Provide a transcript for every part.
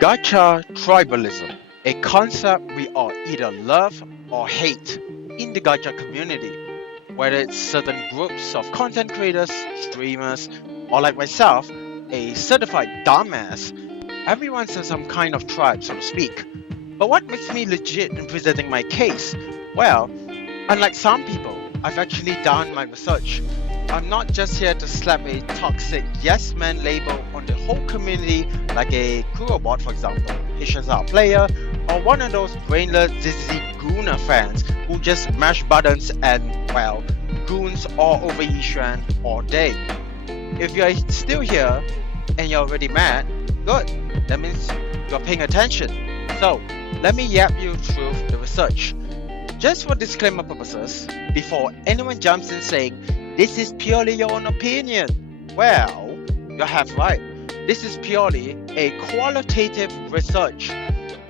Gacha Tribalism, a concept we all either love or hate in the Gacha community, whether it's certain groups of content creators, streamers, or like myself, a certified dumbass. Everyone's in some kind of tribe, so to speak. But what makes me legit in presenting my case? Well, unlike some people, I've actually done my research. I'm not just here to slap a toxic yes man label on the whole community like a Kurobot, for example, HSR player, or one of those brainless Zizi Gooner fans who just mash buttons and, well, goons all over Yishuan all day. If you're still here and you're already mad, good. That means you're paying attention. So, let me yap you through the research. Just for disclaimer purposes, before anyone jumps in saying, this is purely your own opinion. Well, you're half right. This is purely a qualitative research.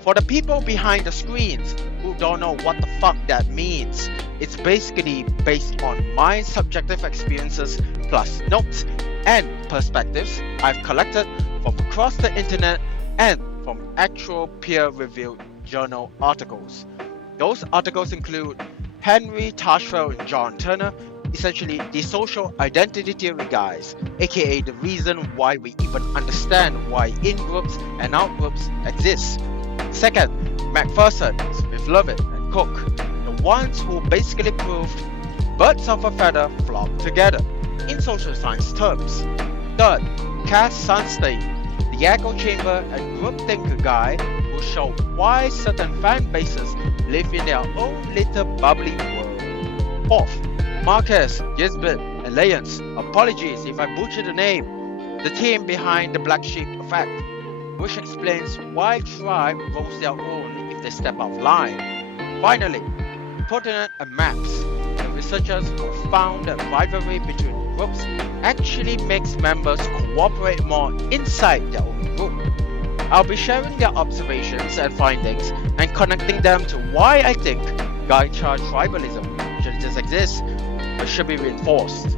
For the people behind the screens who don't know what the fuck that means, it's basically based on my subjective experiences plus notes and perspectives I've collected from across the internet and from actual peer-reviewed journal articles. Those articles include Henry Tashfeld and John Turner, essentially the social identity theory guys, aka the reason why we even understand why in-groups and out-groups exist. Second, McPherson, Smith-Levitt, and Cook, the ones who basically proved birds of a feather flock together, in social science terms. Third, Cass Sunstein, the echo chamber and group thinker guy who showed why certain fan bases live in their own little bubbly world. Fourth, Marques, Yzerbyt, and Leyens, apologies if I butcher the name, the team behind the Black Sheep effect, which explains why tribe rolls their own if they step out of line. Finally, Protonet and Maps, the researchers who found that rivalry between groups actually makes members cooperate more inside their own group. I'll be sharing their observations and findings and connecting them to why I think Gacha Tribalism shouldn't just exist, but should be reinforced.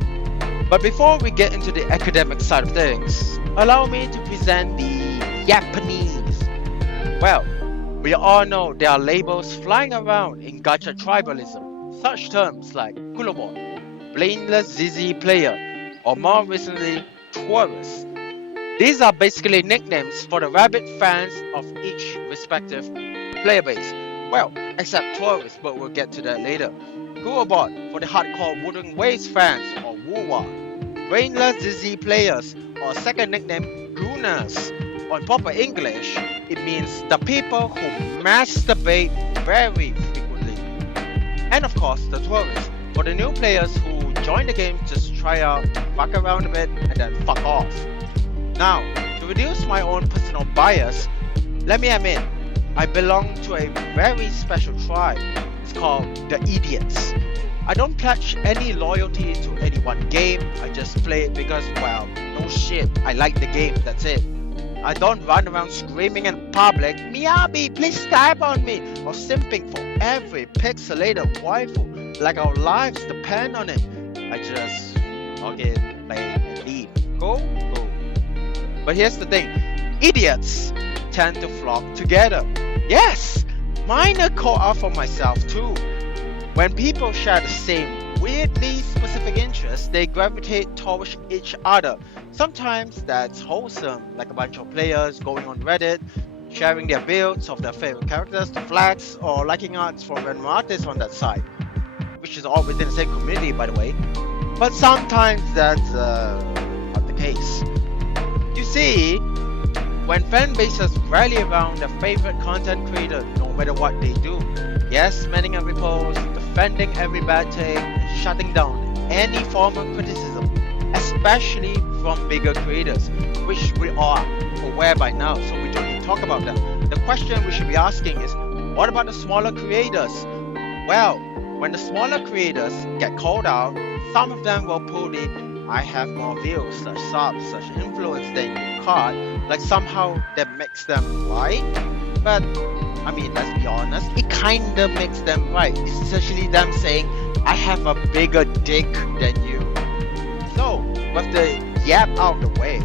But before we get into the academic side of things, allow me to present the Japanese. Well, we all know there are labels flying around in Gacha Tribalism, such terms like Kulobot, Blameless Zizi Player, or more recently, Tourist. These are basically nicknames for the rabid fans of each respective player base. Well, except Tourist, but we'll get to that later. Kurobot for the hardcore Wuthering Waves fans, or Wuwa. Brainless Zizi players, or second nickname, Gooners. Or in proper English, it means the people who masturbate very frequently. And of course, the Tourists, for the new players who join the game just try out, fuck around a bit, and then fuck off. Now, to reduce my own personal bias, let me admit, I belong to a very special tribe. It's called the Idiots. I don't pledge any loyalty to any one game, I just play it because, well, no shit, I like the game, that's it. I don't run around screaming in public, Miyabi, please stab on me, or simping for every pixelated waifu, like our lives depend on it. I just log in, play, and leave. Go. But here's the thing, idiots tend to flock together. Yes, mine are called out for myself too. When people share the same weirdly specific interests, they gravitate towards each other. Sometimes that's wholesome, like a bunch of players going on Reddit, sharing their builds of their favorite characters to flags, or liking arts from random artists on that site, which is all within the same community, by the way. But sometimes that's not the case. You see, when fan bases rally around their favorite content creator, no matter what they do, yes, manning every post, defending every bad take, and shutting down any form of criticism, especially from bigger creators, which we are aware by now, so we don't need to talk about them. The question we should be asking is, what about the smaller creators? Well, when the smaller creators get called out, some of them will pull the I have more views, such subs, such influence than you card, like somehow that makes them right. But I mean, let's be honest, it kinda makes them right. It's essentially them saying, I have a bigger dick than you. So, with the yap out of the way,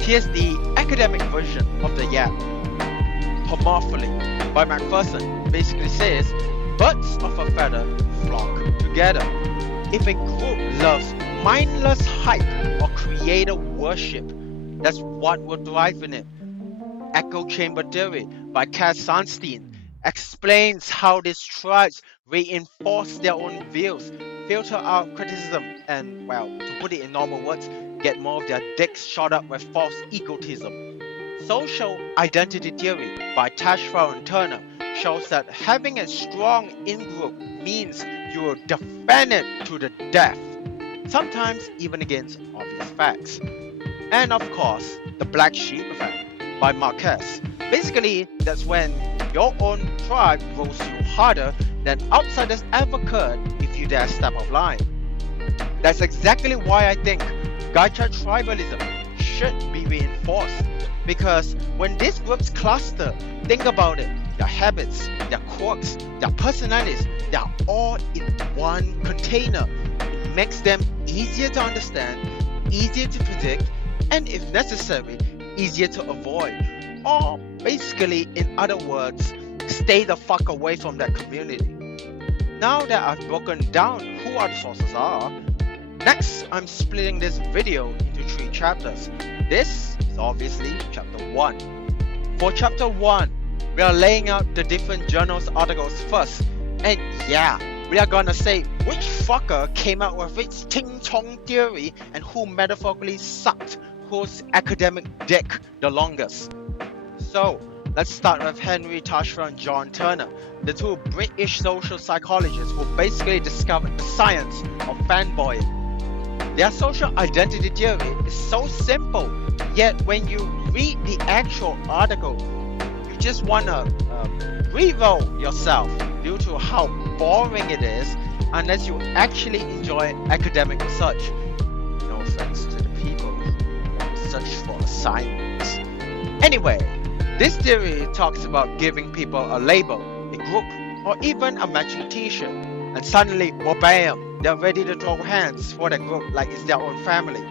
here's the academic version of the yap. anthropomorphically by McPherson basically says, birds of a feather flock together. If a group loves mindless hype or creator worship, that's what will drive in it. Echo Chamber Theory by Cass Sunstein explains how these tribes reinforce their own views, filter out criticism, and, well, to put it in normal words, get more of their dicks shot up with false egotism. Social Identity Theory by Tashfeld and Turner shows that having a strong in-group means you will defend it to the death, sometimes even against obvious facts. And of course, the Black Sheep Effect by Marques. Basically, that's when your own tribe roasts you harder than outsiders ever could if you dare step off line. That's exactly why I think Gacha Tribalism should be reinforced, because when these groups cluster, think about it, their habits, their quirks, their personalities, they are all in one container. It makes them easier to understand, easier to predict, and if necessary, easier to avoid. Or basically, in other words, stay the fuck away from that community. Now that I've broken down who our sources are, next I'm splitting this video into 3 chapters. This is obviously chapter 1. For chapter 1, we are laying out the different journals articles first, and yeah, we are gonna say which fucker came out with its Ting Chong theory and who metaphorically sucked whose academic dick the longest. So, let's start with Henry Tashfeld and John Turner, the 2 British social psychologists who basically discovered the science of fanboying. Their social identity theory is so simple, yet when you read the actual article, you just wanna re-roll yourself due to how boring it is unless you actually enjoy academic research. No offense to the people who search for assignments. Anyway, this theory talks about giving people a label, a group, or even a matching t-shirt, and suddenly, wha-bam, they're ready to throw hands for the group like it's their own family.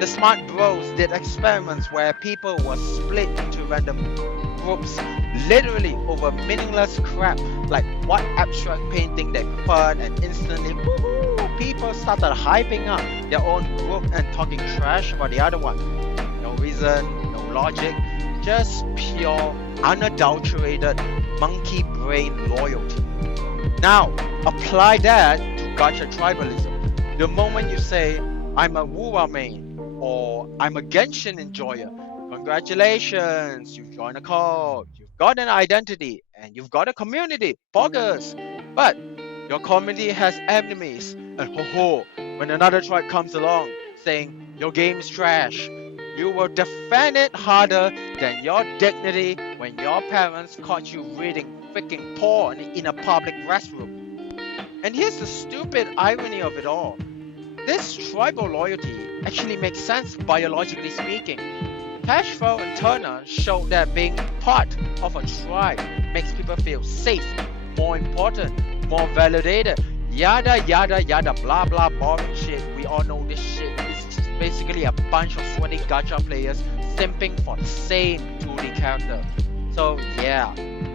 The smart bros did experiments where people were split into random groups literally over meaningless crap like what abstract painting they preferred, and instantly, woohoo, people started hyping up their own group and talking trash about the other one. No reason, no logic, just pure, unadulterated monkey brain loyalty. Now, apply that to Gacha Tribalism. The moment you say, I'm a Wura main, or I'm a Genshin enjoyer, congratulations, you've joined a cult, you've got an identity, and you've got a community, bogus. But your community has enemies, and ho-ho, when another tribe comes along saying your game is trash, you will defend it harder than your dignity when your parents caught you reading freaking porn in a public restroom. And here's the stupid irony of it all. This tribal loyalty actually makes sense biologically speaking. Tashfeld and Turner showed that being part of a tribe makes people feel safe, more important, more validated, yada yada yada, blah blah boring shit. We all know this shit. It's just basically a bunch of sweaty gacha players simping for the same 2D character. So yeah,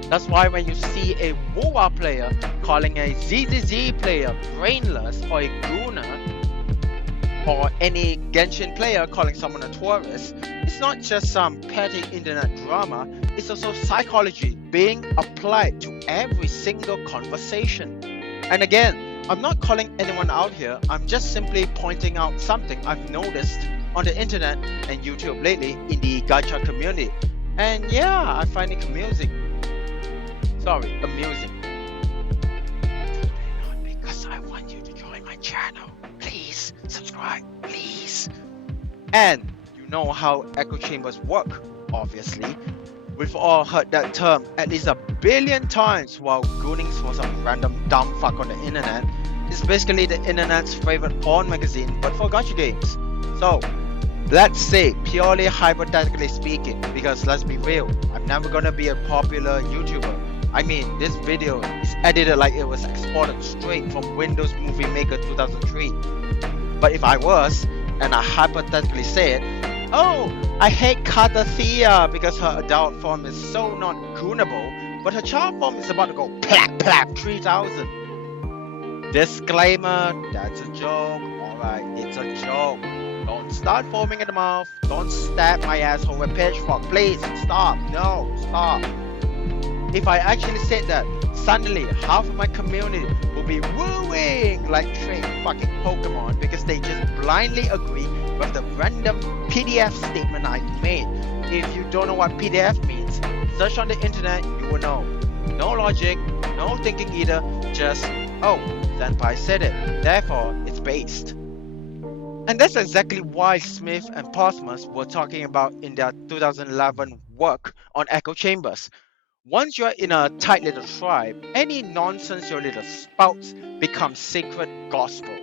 that's why when you see a WoA player calling a ZZZ player brainless or a gooner, or any Genshin player calling someone a tourist, it's not just some petty internet drama, it's also psychology being applied to every single conversation. And again, I'm not calling anyone out here, I'm just simply pointing out something I've noticed on the internet and YouTube lately in the gacha community. And yeah, I find it amusing. Sorry, amusing. Not because I want you to join my channel. Please subscribe, please. And you know how echo chambers work, obviously. We've all heard that term at least 1 billion times while gooning for some random dumb fuck on the internet. It's basically the internet's favorite porn magazine, but for gacha games. So, let's say, purely hypothetically speaking, because let's be real, I'm never gonna be a popular YouTuber. I mean, this video is edited like it was exported straight from Windows Movie Maker 2003. But if I was, and I hypothetically say it, Oh, I hate Catathea because her adult form is so not goonable, but her child form is about to go plap plap 3000. Disclaimer, that's a joke. Alright, it's a joke. Don't start foaming at the mouth. Don't stab my asshole with pitchfork. Please, stop. No, stop. If I actually said that, suddenly half of my community will be wooing like trained fucking Pokemon because they just blindly agree with the random PDF statement I made. If you don't know what PDF means, search on the internet, you will know. No logic, no thinking either, just, oh, Senpai said it, therefore it's based. And that's exactly why Smith and Posmus were talking about in their 2011 work on echo chambers. Once you're in a tight little tribe, any nonsense your little spouts becomes sacred gospel.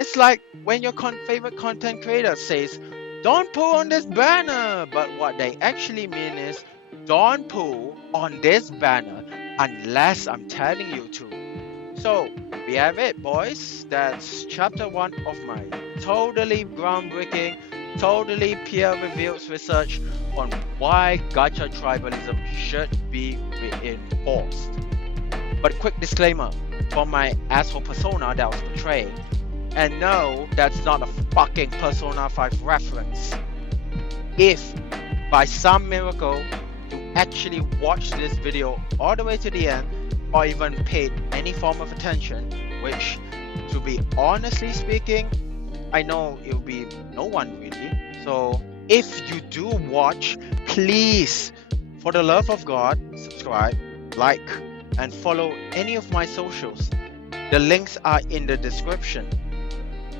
It's like when your favorite content creator says, don't pull on this banner, but what they actually mean is, don't pull on this banner unless I'm telling you to. So, we have it, boys. That's chapter 1 of my totally groundbreaking, totally peer-reviewed research on why Gacha Tribalism should be reinforced. But quick disclaimer from my asshole persona that was portrayed. And no, that's not a fucking Persona 5 reference. If, by some miracle, you actually watched this video all the way to the end, or even paid any form of attention, which, to be honestly speaking, I know it will be no one really. So if you do watch, please, for the love of God, subscribe, like, and follow any of my socials. The links are in the description.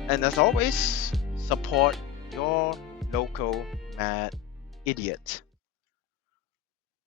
And as always, support your local mad idiot.